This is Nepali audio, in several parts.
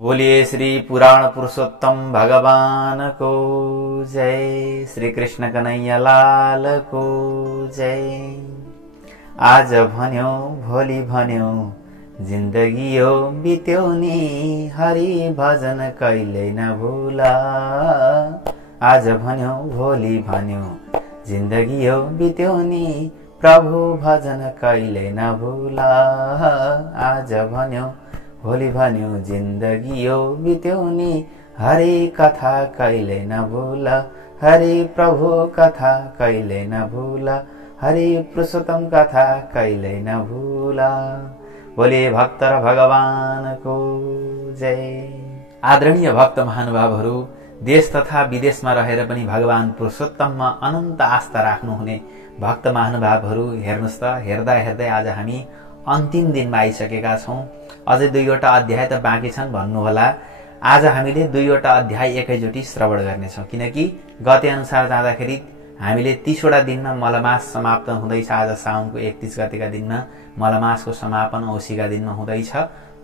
बोलिए श्री पुराण पुरुषोत्तम भगवान को जय। श्री कृष्ण कन्हैया लाल को जय। आज भन्यो भोलि भन्यो जिन्दगी यो बित्यो नि हरि भजन कहिले नभुला। आज भन्यो भोलि भन्यो जिन्दगी यो बित्यो नि प्रभु भजन कहिले नभुला। आज भन्यो भोलि भन्यो जिन्दगी यो बित्यो नि हरि कथा कहिले नभुला। हरि प्रभु कथा कहिले नभुला। हरि पुरुषोत्तम कथा कहिले नभुला। बोलिए भक्त र भगवानको जय। आदरणीय भक्त महानुभावहरू, देश तथा विदेशमा रहेर पनि भगवान पुरुषोत्तममा अनन्त आस्था राख्नुहुने भक्त महानुभावहरू हेर्नुस् त, हेर्दा हेर्दै आज हामी अन्तिम दिनमा आइसकेका छौं। अझै 2वटा अध्याय त बाँकी छन् भन्नुहोला। आज हामीले 2वटा अध्याय एकैचोटि श्रवण गर्नेछौं, किनकि गते अनुसार जाँदाखेरि हामीले 30वटा दिनमा मलमास समाप्त हुँदैछ। आज साउनको 31 गतेका दिनमा मलमासको समापन औँसीका दिनमा हुँदैछ।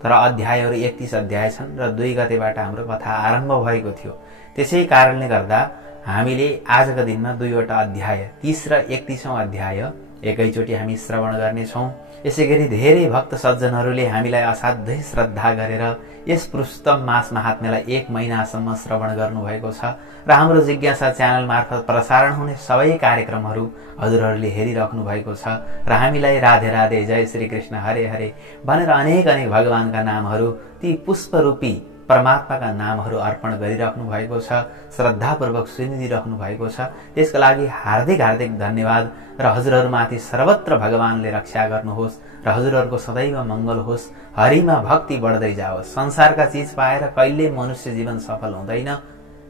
तर अध्यायहरू 31 अध्याय छन् र 2 गतेबाट हाम्रो कथा आरम्भ भएको थियो। त्यसै कारणले गर्दा हामीले आजका दिनमा 2वटा अध्याय 30 र 31औं अध्याय एकैचोटि हामी श्रवण गर्नेछौं। यसैगरी धेरै भक्त सज्जनहरूले हामीलाई असाध्यै श्रद्धा गरेर यस पुरुषोत्तम मास महात्म्यलाई 1 महिनासम्म श्रवण गर्नुभएको छ र हाम्रो जिज्ञासा च्यानल मार्फत प्रसारण हुने सबै कार्यक्रमहरू हजुरहरूले हेरिराख्नु भएको छ र हामीलाई राधे राधे, जय श्री कृष्ण, हरे हरे भनेर अनेक अनेक भगवानका नामहरू, ती पुष्परूपी परमात्माका नामहरू अर्पण गरिराख्नु भएको छ, श्रद्धापूर्वक सुनिदिराख्नु भएको छ। त्यसका लागि हार्दिक हार्दिक धन्यवाद र हजुरहरूमाथि सर्वत्र भगवानले रक्षा गर्नुहोस् र हजुरहरूको सदैव मंगल होस्। हरिमा भक्ति बढ्दै जाओस्। संसारका चीज पाएर कहिले मनुष्य जीवन सफल हुँदैन।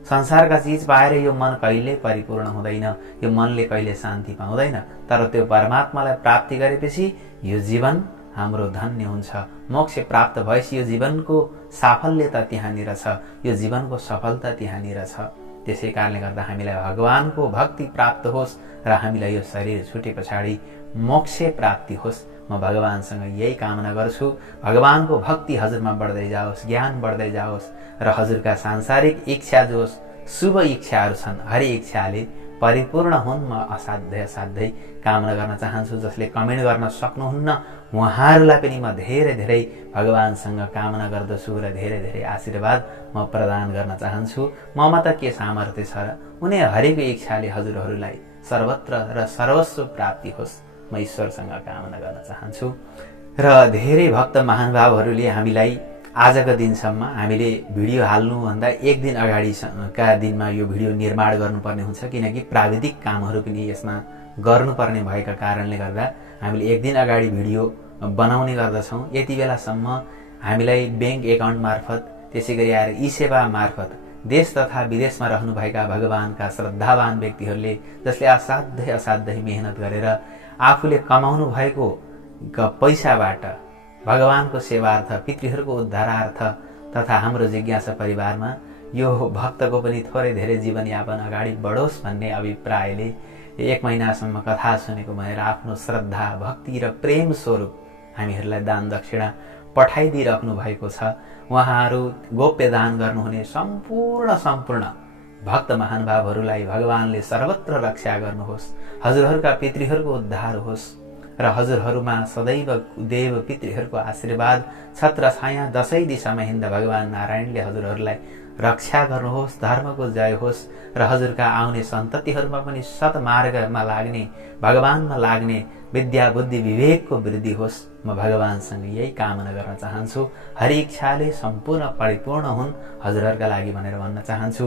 संसारका चीज पाएर यो मन कहिले परिपूर्ण हुँदैन। यो मनले कहिले शान्ति पाउँदैन। तर त्यो परमात्मालाई प्राप्ति गरेपछि यो जीवन हाम्रो धन्य हुन्छ। मोक्ष प्राप्त भएपछि यो जीवनको साफल्यता त्यहाँनिर छ, यो जीवनको सफलता त्यहाँनिर छ। त्यसै कारणले गर्दा हामीलाई भगवानको भक्ति प्राप्त होस् र हामीलाई यो शरीर छुटे पछाडि मोक्ष प्राप्ति होस्। म भगवानसँग यही कामना गर्छु। भगवानको भक्ति हजुरमा बढ्दै जाओस्, ज्ञान बढ्दै जाओस् र हजुरका सांसारिक इच्छा जो शुभ इच्छाहरू छन् हरि इच्छाले परिपूर्ण हुन्। म असाध्यै कामना गर्न चाहन्छु। जसले कमेन्ट गर्न सक्नुहुन्न उहाँहरूलाई पनि म धेरै धेरै भगवानसँग कामना गर्दछु र धेरै धेरै आशीर्वाद म प्रदान गर्न चाहन्छु। ममा त के सामर्थ्य छ र उनी हरिको इच्छाले हजुरहरूलाई सर्वत्र र सर्वस्व प्राप्ति होस्, म ईश्वरसँग कामना गर्न चाहन्छु। र धेरै भक्त महानुभावहरूले हामीलाई आजका दिनसम्म हामीले भिडियो हाल्नुभन्दा 1 दिन अगाडिका दिनमा यो भिडियो निर्माण गर्नुपर्ने हुन्छ, किनकि प्राविधिक कामहरू पनि यसमा गर्नुपर्ने भएका कारणले गर्दा हामीले 1 दिन अगाडि भिडियो बनाउने गर्दछौं। यति बेलासम्म हामीलाई बैंक एकाउन्ट मार्फत, त्यसैगरी आएर ई-सेवा मार्फत देश तथा विदेशमा रहनुभएका भगवानका श्रद्धावान व्यक्तिहरूले, जसले असाध्यै मेहनत गरेर आफूले कमाउनु भएको पैसाबाट भगवानको सेवार्थ, पितृहरूको उद्धारार्थ तथा हाम्रो जिज्ञासा परिवारमा यो भक्तको पनि थोरै धेरै जीवनयापन अगाडि बढोस् भन्ने अभिप्रायले 1 महिनासम्म कथा सुनेको भनेर आफ्नो श्रद्धा, भक्ति र प्रेम स्वरूप हामीहरूलाई दान दक्षिणा पठाइदिइराख्नु भएको छ। उहाँहरू गोप्य दान गर्नुहुने सम्पूर्ण भक्त महानुभावहरूलाई भगवानले सर्वत्र रक्षा गर्नुहोस्। हजुरहरूका पितृहरूको उद्धार होस् र हजुरहरूमा सदैव देव पितृहरूको आशीर्वाद, छत्र छाया दशै दिशामा हिँड्दा भगवान नारायणले हजुरहरूलाई रक्षा गर्नुहोस्। धर्मको जय होस् र हजुरका आउने सन्ततिहरूमा पनि सत्मार्गमा लाग्ने, भगवानमा लाग्ने विद्या बुद्धि विवेकको वृद्धि होस्। म भगवानसँग यही कामना गर्न चाहन्छु। हरि इच्छाले सम्पूर्ण परिपूर्ण हुन् हजुरहरूका लागि भनेर भन्न चाहन्छु।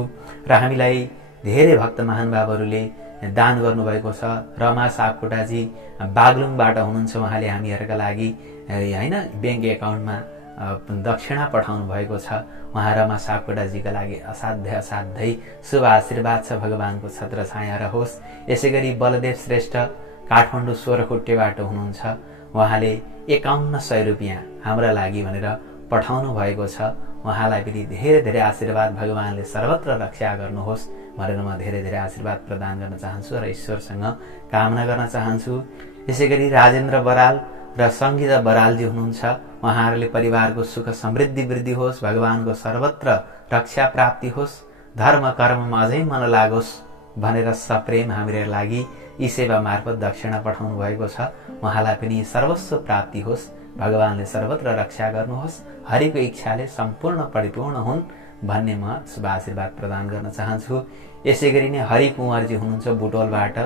र हामीलाई धेरै भक्त महानुभावहरूले दान गर्नुभएको छ। रमा सापकोटाजी बागलुङबाट हुनुहुन्छ। उहाँले हामीहरूका लागि हैन बैंक एकाउन्टमा दक्षिणा पठाउनु भएको छ। उहाँ रमा सापकोटाजीका लागि असाध्यै शुभ आशीर्वाद छ। भगवानको छत्र छाया रहोस्। यसैगरी बलदेव श्रेष्ठ काठमाडौँ 16 खुट्टेबाट हुनुहुन्छ। उहाँले 5100 रुपियाँ हाम्रा लागि भनेर पठाउनु भएको छ। उहाँलाई पनि धेरै धेरै आशीर्वाद, भगवानले सर्वत्र रक्षा गर्नुहोस् भनेर म धेरै धेरै आशीर्वाद प्रदान गर्न चाहन्छु र ईश्वरसँग कामना गर्न चाहन्छु। यसैगरी राजेन्द्र बराल र सङ्गीता बरालजी हुनुहुन्छ। उहाँहरूले परिवारको सुख समृद्धि वृद्धि होस्, भगवानको सर्वत्र रक्षा प्राप्ति होस्, धर्म कर्ममा अझै मन लागोस् भनेर सप्रेम हाम्रो लागि यी सेवा मार्फत दक्षिणा पठाउनु भएको छ। उहाँलाई पनि सर्वस्व प्राप्ति होस्, भगवानले सर्वत्र रक्षा गर्नुहोस्, हरिको इच्छाले सम्पूर्ण परिपूर्ण हुन् भन्ने म शुभ आशीर्वाद प्रदान गर्न चाहन्छु। यसै गरी नै हरि कुँवरजी हुनुहुन्छ बुटोलबाट।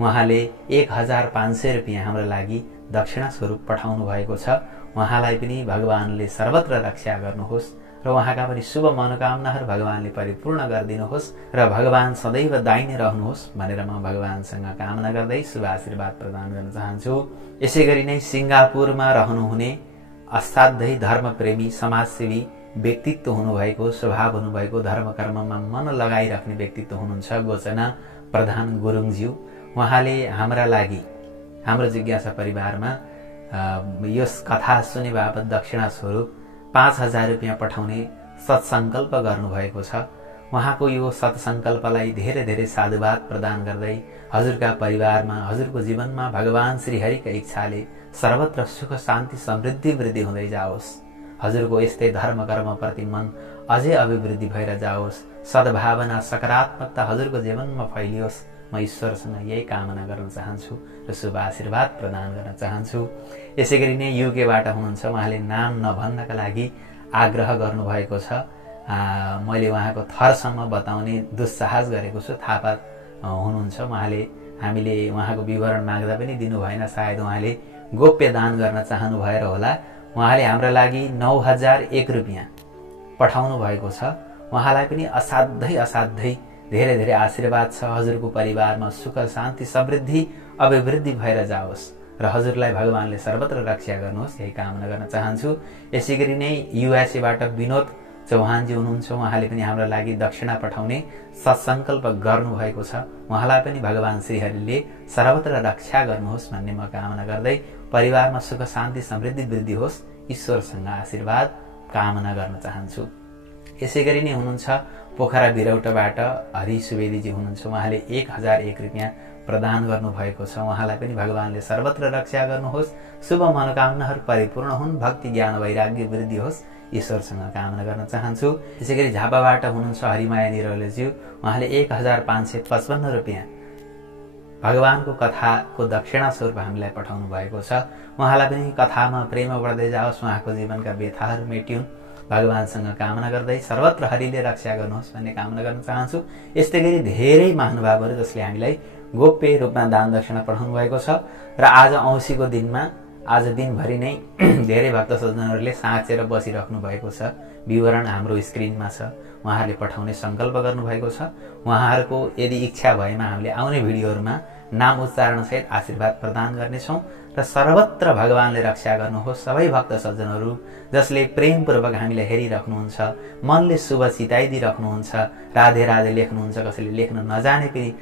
उहाँले 1500 रुपियाँ हाम्रो लागि दक्षिणा स्वरूप पठाउनु भएको छ। उहाँलाई पनि भगवानले सर्वत्र रक्षा गर्नुहोस् र उहाँका पनि शुभ मनोकामनाहरू भगवानले परिपूर्ण गरिदिनुहोस् र भगवान सदैव दाहिने रहनुहोस् भनेर म भगवानसँग कामना गर्दै शुभ आशीर्वाद प्रदान गर्न चाहन्छु। यसै गरी नै सिङ्गापुरमा रहनुहुने असाध्यै धर्मप्रेमी समाजसेवी व्यक्तित्व हुनुभएको, स्वभाव हुनुभएको, धर्म कर्ममा मन लगाइराख्ने व्यक्तित्व हुनुहुन्छ गोचना प्रधान गुरुङज्यू। उहाँले हाम्रा लागि हाम्रो जिज्ञासा परिवारमा यस कथा सुने बापत दक्षिणा स्वरूप 5000 रुपियाँ पठाउने सत्सङ्कल्प गर्नुभएको छ। उहाँको यो सत्सङ्कल्पलाई धेरै धेरै साधुवाद प्रदान गर्दै हजुरका परिवारमा, हजुरको जीवनमा भगवान श्रीहरिका इच्छाले सर्वत्र सुख शान्ति समृद्धि वृद्धि हुँदै जाओस्। हजुरको यस्तै धर्म कर्मप्रति मन अझै अभिवृद्धि भएर जाओस्, सद्भावना सकारात्मकता हजुरको जीवनमा फैलियोस्। म ईश्वरसँग यही कामना गर्न चाहन्छु र शुभ आशीर्वाद प्रदान गर्न चाहन्छु। यसै गरी नै युकेबाट हुनुहुन्छ। उहाँले नाम नभन्नका लागि आग्रह गर्नुभएको छ। मैले उहाँको थरसम्म बताउने दुस्साहस गरेको छु। थापा हुनुहुन्छ उहाँले, हामीले उहाँको विवरण माग्दा पनि दिनु भएन, सायद उहाँले गोप्य दान गर्न चाहनु भएर होला। उहाँले हाम्रा लागि 9001 रुपियाँ पठाउनु भएको छ। उहाँलाई पनि असाध्यै धेरै धेरै आशीर्वाद छ। हजुरको परिवारमा सुख शान्ति समृद्धि अभिवृद्धि भएर जाओस् र हजुरलाई भगवानले सर्वत्र रक्षा गर्नुहोस्, यही कामना गर्न चाहन्छु। यसै गरी नै युएसएबाट विनोद चौहानजी हुनुहुन्छ। उहाँले पनि हाम्रो लागि दक्षिणा पठाउने सत्सङ्कल्प गर्नुभएको छ। उहाँलाई पनि भगवान श्रीहरिले सर्वत्र रक्षा गर्नुहोस् भन्ने म कामना गर्दै परिवारमा सुख शान्ति समृद्धि वृद्धि होस् ईश्वरसँग आशीर्वाद कामना गर्न चाहन्छु। यसै गरी नै हुनुहुन्छ पोखरा बिरौटाबाट हरि सुवेदीजी हुनुहुन्छ। उहाँले 1001 रुपियाँ प्रदान गर्नुभएको छ। उहाँलाई पनि भगवानले सर्वत्र रक्षा गर्नुहोस्, शुभ मनोकामनाहरू परिपूर्ण हुन्, भक्ति ज्ञान वैराग्य वृद्धि होस्, ईश्वरसँग कामना गर्न चाहन्छु। यसै गरी झापाबाट हुनुहुन्छ हरिमाया निरौलेज्यू। उहाँले 1555 रुपियाँ भगवानको कथाको दक्षिणा स्वरूप हामीलाई पठाउनु भएको छ। उहाँलाई पनि कथामा प्रेम बढ्दै जाओस्, उहाँको जीवनका व्यथाहरू मेटिउन् भगवानसँग कामना गर्दै सर्वत्र हरिले रक्षा गर्नुहोस् भन्ने कामना गर्न चाहन्छु। यस्तै गरी धेरै महानुभावहरू जसले हामीलाई गोप्य रूपमा दान दक्षिणा पठाउनु भएको छ र आज औँसीको दिनमा आज दिनभरि नै धेरै भक्त सज्जनहरूले साँचेर बसिराख्नु भएको छ। विवरण हाम्रो स्क्रिनमा छ। उहाँहरूले पठाउने सङ्कल्प गर्नुभएको छ। उहाँहरूको यदि इच्छा भएमा हामीले आउने भिडियोहरूमा नाम उच्चारणसहित आशीर्वाद प्रदान गर्नेछौँ र सर्वत्र भगवानले रक्षा गर्नुहोस्। सबै भक्त सज्जनहरू जसले प्रेमपूर्वक हामीलाई हेरिराख्नुहुन्छ, मनले शुभ चिताइदिइराख्नुहुन्छ, राधे राधे लेख्नुहुन्छ, कसैले लेख्न नजाने पनि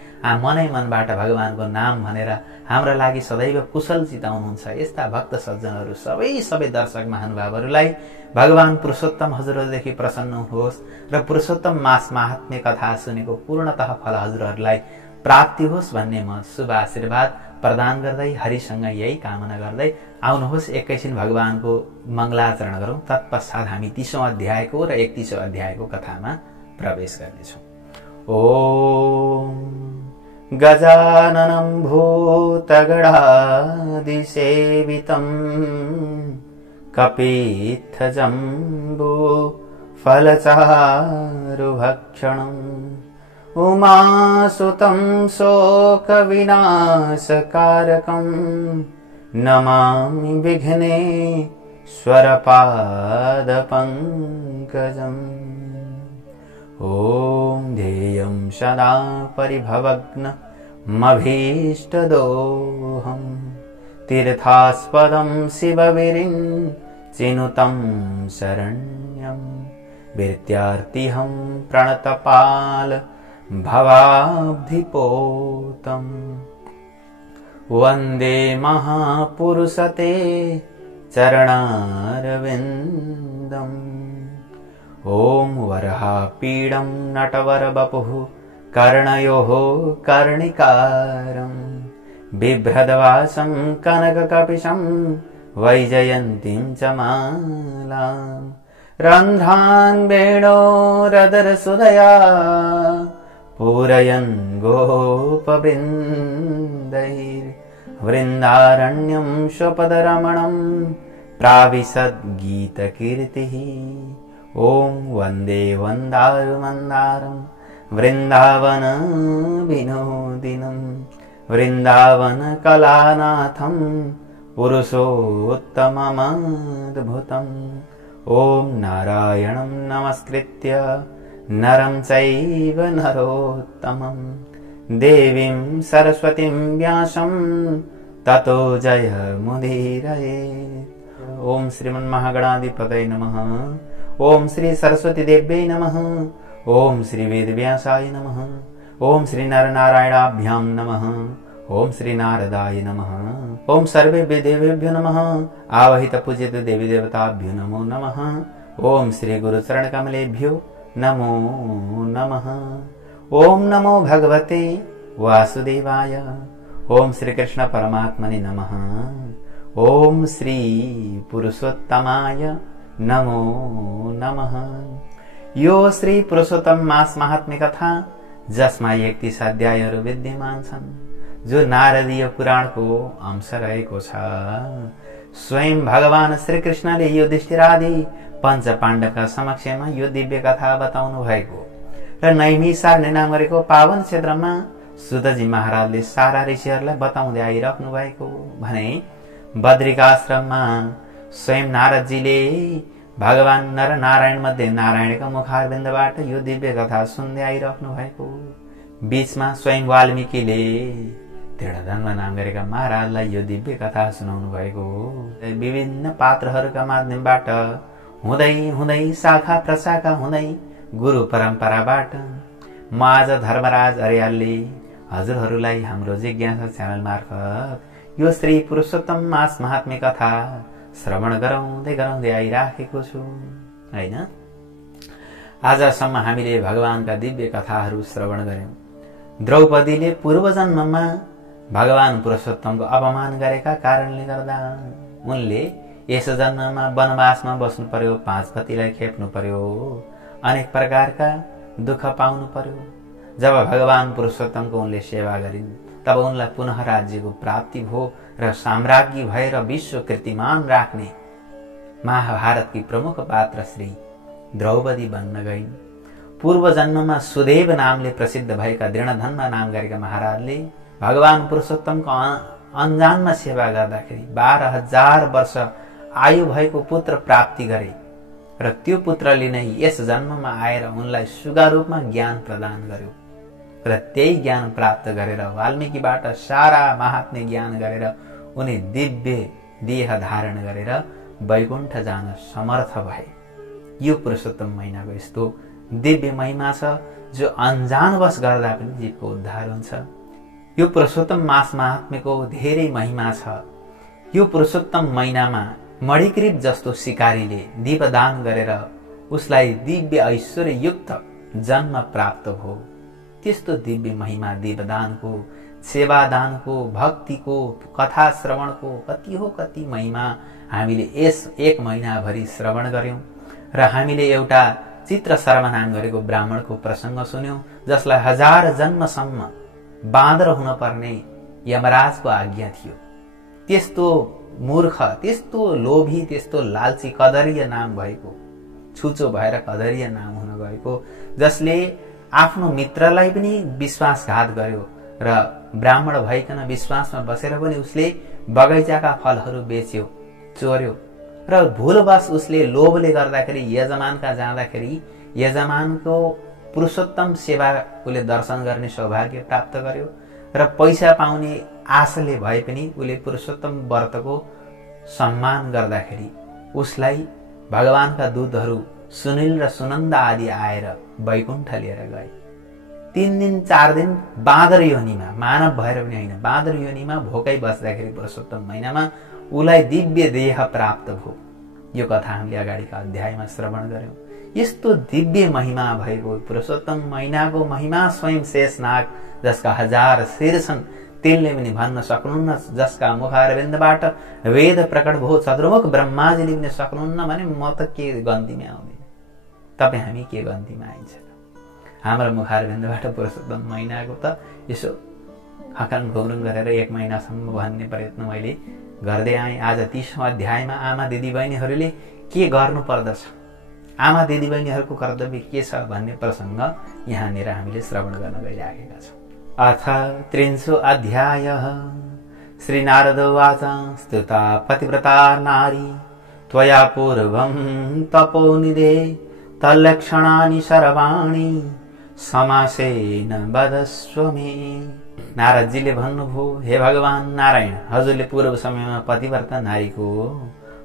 मनै मनबाट भगवानको नाम भनेर हाम्रा लागि सदैव कुशल चिताउनुहुन्छ। यस्ता भक्त सज्जनहरू सबै दर्शक महानुभावहरूलाई भगवान पुरुषोत्तम हजुरहरूदेखि प्रसन्न होस् र पुरुषोत्तम मास महात्म्य कथा सुनेको पूर्णतः फल हजुरहरूलाई प्राप्ति होस् भन्ने म शुभ आशीर्वाद प्रदान गर्दै हरिसँग यही कामना गर्दै आउनुहोस् एकैछिन भगवानको मङ्गलाचरण गरौँ। तत्पश्चात हामी 30औं अध्यायको र 31औं अध्यायको कथामा प्रवेश गर्नेछौँ। ओम गजाननं भूतगणादिसेवितं कपित्थजम्बो फलचारुभक्षणम् उमासुतं शोकविनाशकारकं नमामि विघ्नेश्वरपादपङ्कजम्। ॐ ध्येयं सदा परिभवग्नमभीष्टदोहं तीर्थास्पदं शिवविरिञ्चिनुतं शरण्यं विद्यार्थिहं प्रणतपाल भवाब्धिपोतम् वन्दे महापुरुषते चरणारविन्दम्। ॐ वरहापीडं नटवरवपुः कर्णयोः कर्णिकारं बिभ्रदवासं कनककपिशं वैजयन्तीं च मालाम् रन्ध्रान् वेणोरदरसुधया पूरयन् गोपवृन्दैर्वृन्दारण्यं स्वपदरमणं प्राविशद्गीतकीर्तिः ॐ वन्दे वन्दारुमन्दारं वृन्दावन विनोदिनं वृन्दावनकलानाथं पुरुषोत्तममद्भुतम् ॐ नारायणं नमस्कृत्य नरं चैव नरोत्तमं देवीं सरस्वतीं व्यासं ततो जयमुदीरयेत्। ॐ श्रीमन्महागणाधिपतये नमः। ॐ श्री सरस्वती देव्यै नमः। ॐ श्री वेदव्यासाय नमः। ॐ श्री नरनारायणाभ्यां नमः। ॐ श्री नारदाय नमः। ॐ सर्वेभ्यो देवेभ्यो नमः। आवहित पूजित देवी देवताभ्यो नमो नमः। ॐ श्री गुरुचरणकमलेभ्यो नमो नमः। ॐ नमो भगवते वासुदेवाय। ॐ श्री कृष्ण परमात्मने नमः। ॐ श्री पुरुषोत्तमाय नमो नमः। यो श्री पुरुषोत्तम मास महात्म्य कथा जसमा 31 अध्यायहरू विद्यमान छन्, जो नारदीय पुराणको अंश रहेको छ। स्वयं भगवान श्री कृष्णले युधिष्ठिरादि पञ्च पाण्डवका समक्षमा यो दिव्य कथा बताउनु भएको र नैमिषारण्य नाम गरेको पावन क्षेत्रमा सुतजी महाराजले सारा ऋषिहरूलाई बताउँदै आइराख्नु भएको भने बद्रिकाश्रममा स्वयं नारदजीले भगवान नर नारायण मध्ये नारायणका मुखारविन्दबाट यो दिव्य कथा सुन्दै आइराख्नु भएको बीचमा स्वयं वाल्मीकिले दृढधन्व नाम गरेका महाराजलाई यो दिव्य कथा सुनाउनु भएको विभिन्न पात्रहरूका माध्यमबाट हुँदै हुँदै शाखा प्रशाखा हुँदै गुरु परम्पराबाट म आज धर्मराज अर्यालले हजुरहरूलाई हाम्रो जिज्ञासा च्यानल मार्फत यो श्री पुरुषोत्तम मास महात्म्य कथा श्रवण गराउँदै आइराखेको छु हैन। आजसम्म हामीले भगवानका दिव्य कथाहरू श्रवण गर्यौं। द्रौपदीले पूर्व जन्ममा भगवान पुरुषोत्तमको अपमान गरेका कारणले गर्दा उनले यस जन्ममा वनवासमा बस्नु पर्यो, 5 पतिलाई खेप्नु पर्यो, अनेक प्रकारका दुःख पाउनु पर्यो। जब भगवान पुरुषोत्तमको उनले सेवा गरिन् तब उनलाई पुनः राज्यको प्राप्ति भयो र साम्राज्ञी भएर विश्व कीर्तिमान राख्ने महाभारतकी प्रमुख पात्र श्री द्रौपदी बन्न गइन्। पूर्व जन्ममा सुदेव नामले प्रसिद्ध भएका दृढधन्व नाम गरेका महाराजले भगवान पुरुषोत्तमको अनजानमा सेवा गर्दाखेरि 12,000 वर्ष आयु भएको पुत्र प्राप्ति गरे र त्यो पुत्रले नै यस जन्ममा आएर उनलाई सुगा रूपमा ज्ञान प्रदान गर्यो र त्यही ज्ञान प्राप्त गरेर वाल्मीकिबाट सारा महात्म्य ज्ञान गरेर उनी दिव्य देह धारण गरेर वैकुण्ठ जान समर्थ भए। यो पुरुषोत्तम महिनाको यस्तो दिव्य महिमा छ जो अनजानवश गर्दा पनि जीवको उद्धार हुन्छ। यो पुरुषोत्तम मास महात्म्यको धेरै महिमा छ। यो पुरुषोत्तम महिनामा मणिग्रीव जस्तो सिकारीले दीपदान गरेर उसलाई दिव्य ऐश्वर्य युक्त जन्म प्राप्त भयो। त्यस्तो दिव्य महिमा दीपदानको, सेवादानको, भक्तिको, कथा श्रवणको कति महिमा हामीले यस 1 महिनाभरि श्रवण गर्यौं र हामीले एउटा चित्र शर्मा नाम गरेको ब्राह्मणको प्रसंग सुन्यौं जसलाई 1000 जन्मसम्म बाँदर हुन पर्ने यमराजको आज्ञा थियो। त्यस्तो मूर्ख, त्यस्तो लोभी, त्यस्तो लालची कदरीय नाम भएको, छुचो भएर कदरीय नाम हुन गएको, जसले आफ्नो मित्रलाई पनि विश्वासघात गर्यो र ब्राह्मण भइकन विश्वासमा बसेर पनि उसले बगैँचाका फलहरू बेच्यो, चोर्यो र भूलवश उसले लोभले गर्दाखेरि यजमानका जाँदाखेरि यजमानको पुरुषोत्तम सेवा उसले दर्शन गर्ने सौभाग्य प्राप्त गर्यो र पैसा पाउने आशाले भए पनि उसले पुरुषोत्तम व्रतको सम्मान गर्दाखेरि उसलाई भगवानका दूतहरू सुनिल र सुनन्दा आदि आएर वैकुण्ठ लिएर गए। 3 दिन 4 दिन बाँदर योनिमा, मानव भएर पनि होइन, बाँदर योनिमा भोकै बस्दाखेरि पुरुषोत्तम महिनामा उलाई दिव्य देह प्राप्त भयो। यो कथा हामीले अगाडिका अध्यायमा श्रवण गर्यौं। यस्तो दिव्य महिमा भएको पुरुषोत्तम महिनाको महिमा स्वयं शेषनाग जसका 1000 शिर छन् तिनले पनि भन्न सक्नुहुन्न जसका मुखारविन्दबाट वेद प्रकट भयो चतुर्मुख ब्रह्माजीले पनि सक्नुहुन्न भने म त के गन्तीमा आउँदिन। तपाईँ हामी के गन्तीमा आइन्छ? हाम्रो मुखारविन्दबाट पुरुषोत्तम महिनाको त यसो खकान घुम्रुङ गरेर 1 महिनासम्म भन्ने प्रयत्न मैले गर्दै आएँ। आज 30औं अध्यायमा आमा दिदीबहिनीहरूले के गर्नुपर्दछ, आमा दिदीबहिनीहरूको कर्तव्य के छ भन्ने प्रसङ्ग यहाँनिर हामीले श्रवण गर्न गइराखेका छौँ। अथ 30 अध्यायः। श्री नारद उवाच स्तुता पतिव्रता नारी त्वया पूर्वं तपोनिधे तल्लक्षणानि सर्वाणि समासेन वदस्व मे। नारदजीले भन्नुभयो, हे भगवान नारायण, हजुरले पूर्व समयमा पतिव्रता नारीको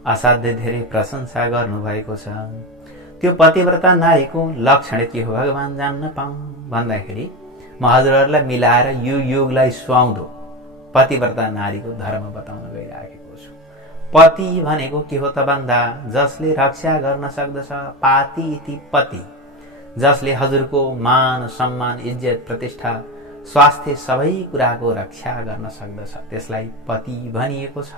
असाध्य धेरै प्रशंसा गर्नुभएको छ। त्यो पतिव्रता नारीको लक्षण के हो भगवान जान्न पाऊँ भन्दाखेरि म हजुरहरूलाई मिलाएर यो युगलाई सुहाउँदो पतिव्रता नारीको धर्म बताउन गइराखेको छु। पति भनेको के हो त भन्दा जसले रक्षा गर्न सक्दछ, पाति इति पति, जसले हजुरको मान सम्मान इज्जत प्रतिष्ठा स्वास्थ्य सबै कुराको रक्षा गर्न सक्दछ त्यसलाई पति भनिएको छ।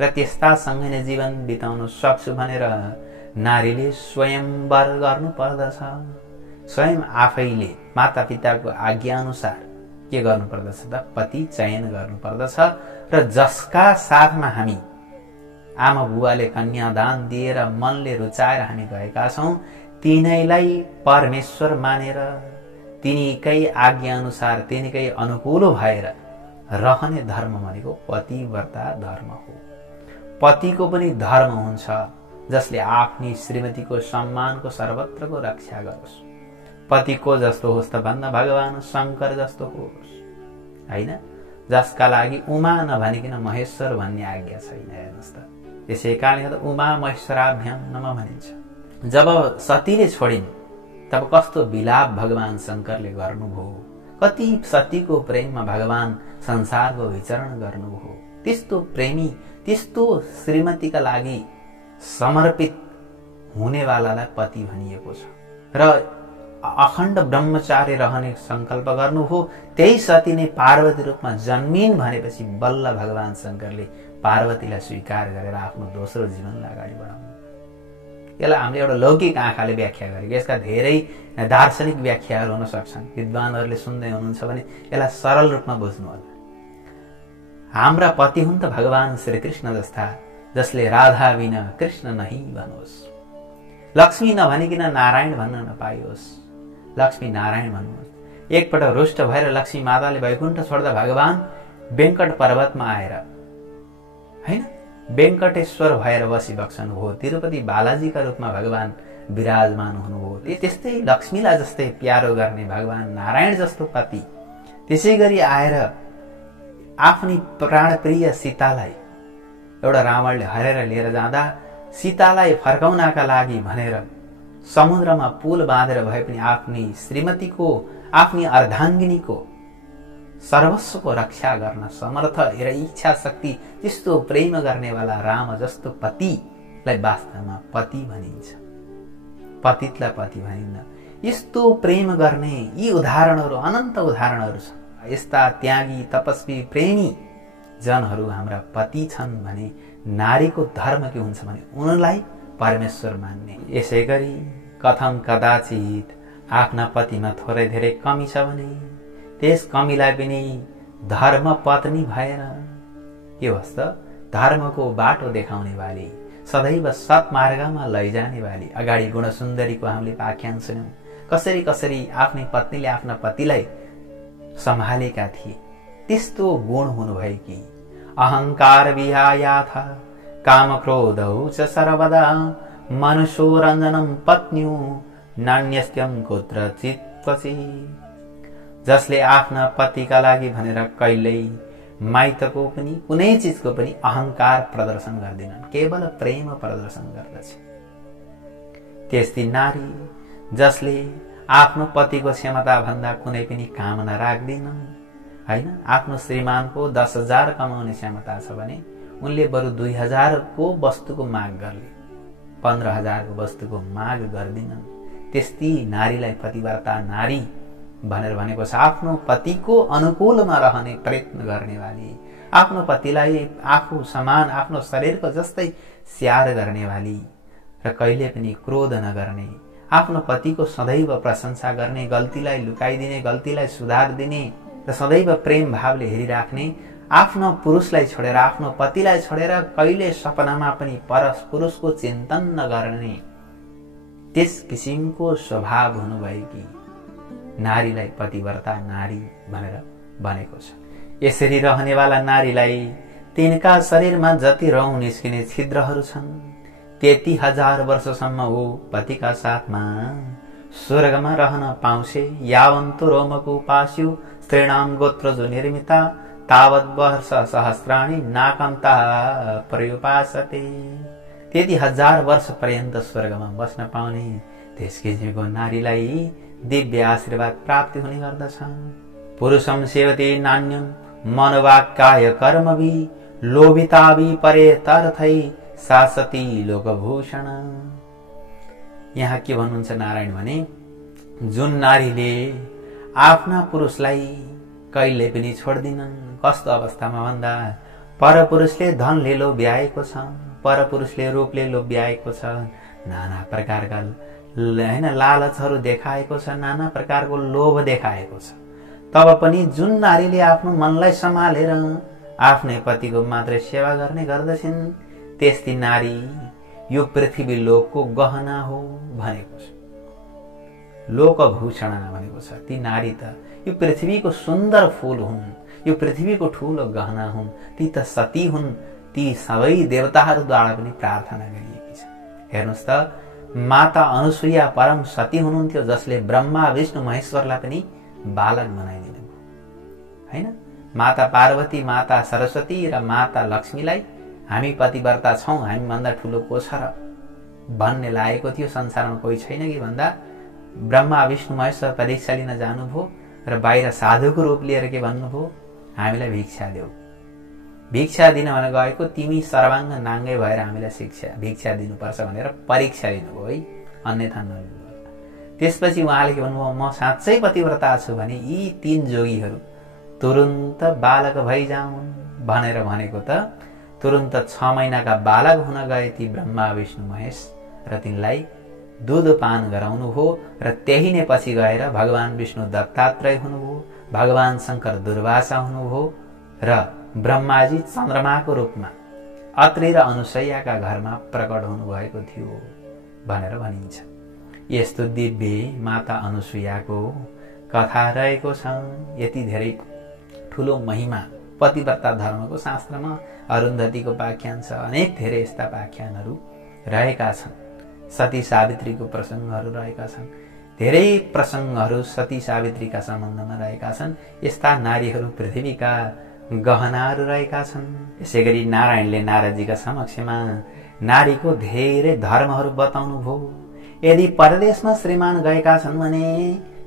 र त्यस्तासँगै नै जीवन बिताउन सक्छु भनेर नारीले स्वयंवर गर्नु पर्दछ। स्वयं आफैले मातापिताको आज्ञा अनुसार के गर्नु पर्दछ त पति चयन गर्नु पर्दछ। र जसका साथमा हामी आमा बुवाले कन्यादान दिएर मनले रुचाएर हामी गएका छौं तिनैलाई परमेश्वर मानेर तिनीकै आज्ञा अनुसार तिनीकै अनुकूल भएर रहने धर्म भनेको पतिव्रता धर्म हो। पतिको पनि धर्म हुन्छ जसले आफ्नी श्रीमतीको सम्मानको सर्वत्रको रक्षा गरोस्। पतिको जस्तो होस् त भन्न भगवान शंकर जस्तो होस्, हैन? जसका लागि उमा नभनिकन महेश्वर भन्ने आज्ञा छैन। हेर्नुहोस् त, त्यसै कारणले उमा महेश्वराभ्याम नमः भनिन्छ। जब सतीले छोडिन् तब कस्तो विलाप भगवान शंकरले गर्नुभयो, कति सतीको प्रेममा भगवान संसारको विचरण गर्नुभयो। त्यस्तो प्रेमी, त्यस्तो श्रीमतीका लागि समर्पित हुनेवालालाई पति भनिएको छ। र अखण्ड ब्रह्मचारी रहने संकल्प गर्नुभयो। त्यही सती नै पार्वती रूपमा जन्मिन् भनेपछि बल्ल भगवान शंकरले पार्वतीलाई स्वीकार गरेर आफ्नो दोस्रो जीवनलाई अगाडि बढाउनु। यसलाई हामीले एउटा लौकिक आँखाले व्याख्या गरेको, यसका धेरै दार्शनिक व्याख्याहरू हुन सक्छन्। विद्वानहरूले सुन्दै हुनुहुन्छ भने यसलाई सरल रूपमा बुझ्नु होला। हाम्रा पति हुन् त भगवान श्री कृष्ण जस्ता, जसले राधा बिना कृष्ण नहीं भन्नुहोस्, लक्ष्मी नभनिकन नारायण भन्न नपाइयोस्, लक्ष्मी नारायण भन्नुहोस्। एकपल्ट रुष्ट भएर लक्ष्मी माताले वैकुण्ठ छोड्दा भगवान वेंकट पर्वतमा आएर, हैन, वेंकटेश्वर भएर बसिबक्सनु हो। तिरुपति बालाजीका रूपमा भगवान विराजमान हुनुभयो। त्यस्तै लक्ष्मीलाई जस्तै प्यारो गर्ने भगवान नारायण जस्तो पति त्यसै गरी आएर आफ्नी प्राणप्रिय सीतालाई एउटा रावणले हरेर लिएर जाँदा सीतालाई फर्काउनका लागि भनेर समुद्रमा पुल बाँधेर भए पनि आफ्नी श्रीमतीको, आफ्नी अर्धाङ्गिनीको सर्वस्वको रक्षा गर्न समर्थ र इच्छा शक्ति त्यस्तो प्रेम गर्नेवाला राम जस्तो पतिलाई वास्तवमा पति भनिन्छ, पतितलाई पति भनिन्न। यस्तो प्रेम गर्ने यी उदाहरणहरू अनन्त उदाहरणहरू छन्। यस्ता त्यागी तपस्वी प्रेमी जनहरू हाम्रा पति छन् भने नारीको धर्म के हुन्छ भने उनलाई परमेश्वर मान्ने। यसै गरी कथम कदाचित आफ्ना पतिमा थोरै धेरै कमी छ भने त्यस कमीलाई पनि धर्म पत्नी भएर के होस् त धर्मको बाटो देखाउने वाली, सदैव सत्मार्गमा लैजाने वाली। अगाडि गुणसुन्दरीको हामीले आख्यान सुन्यौं, कसरी कसरी आफ्नै पत्नीले आफ्ना पतिलाई सम्हालेका थिए। त्यस्तो गुण हुनुभएकी अहंकार विहायाथ काम क्रोधौ च सर्वदा मनुष्यो रञ्जनम पत्न्यु नान्यस्त्यम कुत्रचित् क्वचित्। जसले आफ्ना पतिका लागि भनेर कहिल्यै माइतको पनि कुनै चिजको पनि अहंकार प्रदर्शन गर्दैनन्, केवल प्रेम प्रदर्शन गर्दछ। त्यस्ती नारी जसले आफ्नो पतिको क्षमता भन्दा कुनै पनि कामना राख्दैनन्, हैन, आफ्नो श्रीमानको 10,000 कमाउने क्षमता छ भने उनले बरु 2,000 को वस्तुको माग गर्ने, 15,000 को वस्तुको माग गर्दैनन्। त्यस्ती नारीलाई पतिव्रता नारी भनेर भनेको छ। आफ्नो पतिको अनुकूलमा रहने प्रयत्न गर्नेवाली, आफ्नो पतिलाई आफू समान आफ्नो शरीरको जस्तै स्याहार गर्नेवाली र कहिले पनि क्रोध नगर्ने, आफ्नो पतिको सदैव प्रशंसा गर्ने, गल्तीलाई लुकाइदिने, गल्तीलाई सुधार दिने र सदैव प्रेम भावले हेरिराख्ने, आफ्नो पुरुषलाई छोडेर आफ्नो पतिलाई छोडेर कहिले सपनामा पनि पुरुषको चिन्तन नगर्ने, त्यस किसिमको स्वभाव हुनुभएकी नारीलाई पतिव्रता नारी भनेर भनेको छ। यसरी रहनेवाला नारीलाई तिनका शरीरमा जति रौँ निस्किने छिद्रहरू छन् त्यति 1000 वर्षसम्म ऊ पतिका साथमा स्वर्गमा रहन पाउँछे। यावन्तु रोमको उपास्यु स्त्रीणाम गोत्रजो निर्मिता तावत वर्ष सहस्राणि नाकन्ता पर्युपासते। त्यति 1000 वर्ष पर्यन्त स्वर्गमा बस्न पाउने त्यस किसिमको नारीलाई दिव्य आशीर्वाद प्राप्ति हुने गर्दछ। पुरुषम सेवते नान्यम मनोवाक्काय कर्मभि लोभिताभि परे तर्थै शासती लोकभूषण। यहाँ के भन्नुहुन्छ नारायण भने, जुन नारीले आफ्ना पुरुषलाई कहिले पनि छोड्दिनन्, कस्तो अवस्थामा भन्दा परपुरुषले धनले लोभ्याएको छ, परपुरुषले रूपले लोभ्याएको छ, नाना प्रकारका लालचहरू देखाएको छ, नाना प्रकारको लोभ देखाएको छ, तब पनि जुन नारीले आफ्नो मनलाई सम्हालेर आफ्नै पतिको मात्रै सेवा गर्ने गर्दछिन् त्यस्ती नारी यो पृथ्वी लोकको गहना हो भनेको छ। लोकभूषण भनेको छ। ती नारी त यो पृथ्वीको सुन्दर फूल हुन्, यो पृथ्वीको ठूलो गहना हुन्, ती त सती हुन्, ती सबै देवताहरूद्वारा पनि प्रार्थना गरिएकी छ। हेर्नुहोस् त, माता अनुसुया परम सती हुनुहुन्थ्यो जसले ब्रह्मा विष्णु महेश्वरलाई पनि बालक बनाइदिनु भयो हैन। माता पार्वती, माता सरस्वती र माता लक्ष्मीलाई हामी पतिव्रता छौं, हामी भन्दा ठूलो को छ र भन्ने लागेको थियो। संसारमा कोही छैन कि भन्दा ब्रह्मा विष्णु महेश्वर परीक्षा लिन जानुभयो र बाहिर साधुको रूप लिएर के भन्नुभयो, हामीलाई भिक्षा देऊ। भिक्षा दिन भने गएको तिमी सर्वाङ्ग नाङ्गै भएर हामीलाई भिक्षा दिनुपर्छ भनेर परीक्षा लिनुभयो है, अन्यथा नलिनुभयो। त्यसपछि उहाँले के भन्नुभयो, म साँच्चै पतिव्रता छु भने यी 3 जोगीहरू तुरुन्त बालक भइजाउन् भनेर भनेको त तुरुन्त 6 महिनाका बालक हुन गए ती ब्रह्मा विष्णु महेश र तिनलाई दूध पान गराउनु हो र त्यही नै पछि गएर भगवान विष्णु दत्तात्रेय हुनुभयो, भगवान शंकर दुर्वासा हुनुभयो र ब्रह्माजी चन्द्रमाको रूपमा अत्रि र अनुसैयाका घरमा प्रकट हुनुभएको थियो भनेर भनिन्छ। यस्तो दिव्य माता अनुसुयाको कथा रहेको छ। यति धेरै ठूलो महिमा पतिव्रता धर्मको शास्त्रमा अरुन्धतीको व्याख्यान छ, अनेक धेरै यस्ता व्याख्यानहरू रहेका छन्। सती सावित्रीको प्रसङ्गहरू रहेका छन्, धेरै प्रसङ्गहरू सती सावित्रीका सम्बन्धमा रहेका छन्। यस्ता नारीहरू पृथ्वीका गहनाहरू रहेका छन्। यसैगरी नारायणले नारदजीका समक्षमा नारीको धेरै धर्महरू बताउनु भयो। यदि परदेशमा श्रीमान गएका छन् भने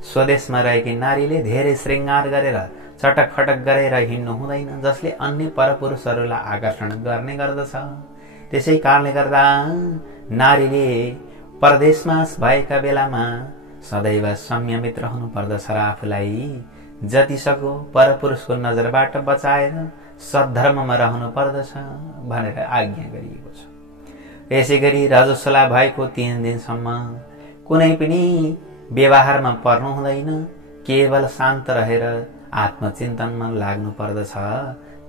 स्वदेशमा रहेकी नारीले धेरै श्रृंगार गरेर चटक फटक गरेर हिँड्नु हुँदैन, जसले अन्य परपुरुषहरूलाई आकर्षण गर्ने गर्दछ। त्यसै कारणले गर्दा नारीले परदेशमा भएका बेलामा सदैव संयमित रहनु पर्दछ र आफूलाई जति सक्दो परपुरुषको नजरबाट बचाएर सद्धर्ममा रहनु पर्दछ भनेर आज्ञा गरिएको छ। यसैगरी रजस्वला भएको 3 दिनसम्म कुनै पनि व्यवहारमा पर्नु हुँदैन, केवल शान्त रहेर आत्मचिन्तनमा लाग्नु पर्दछ।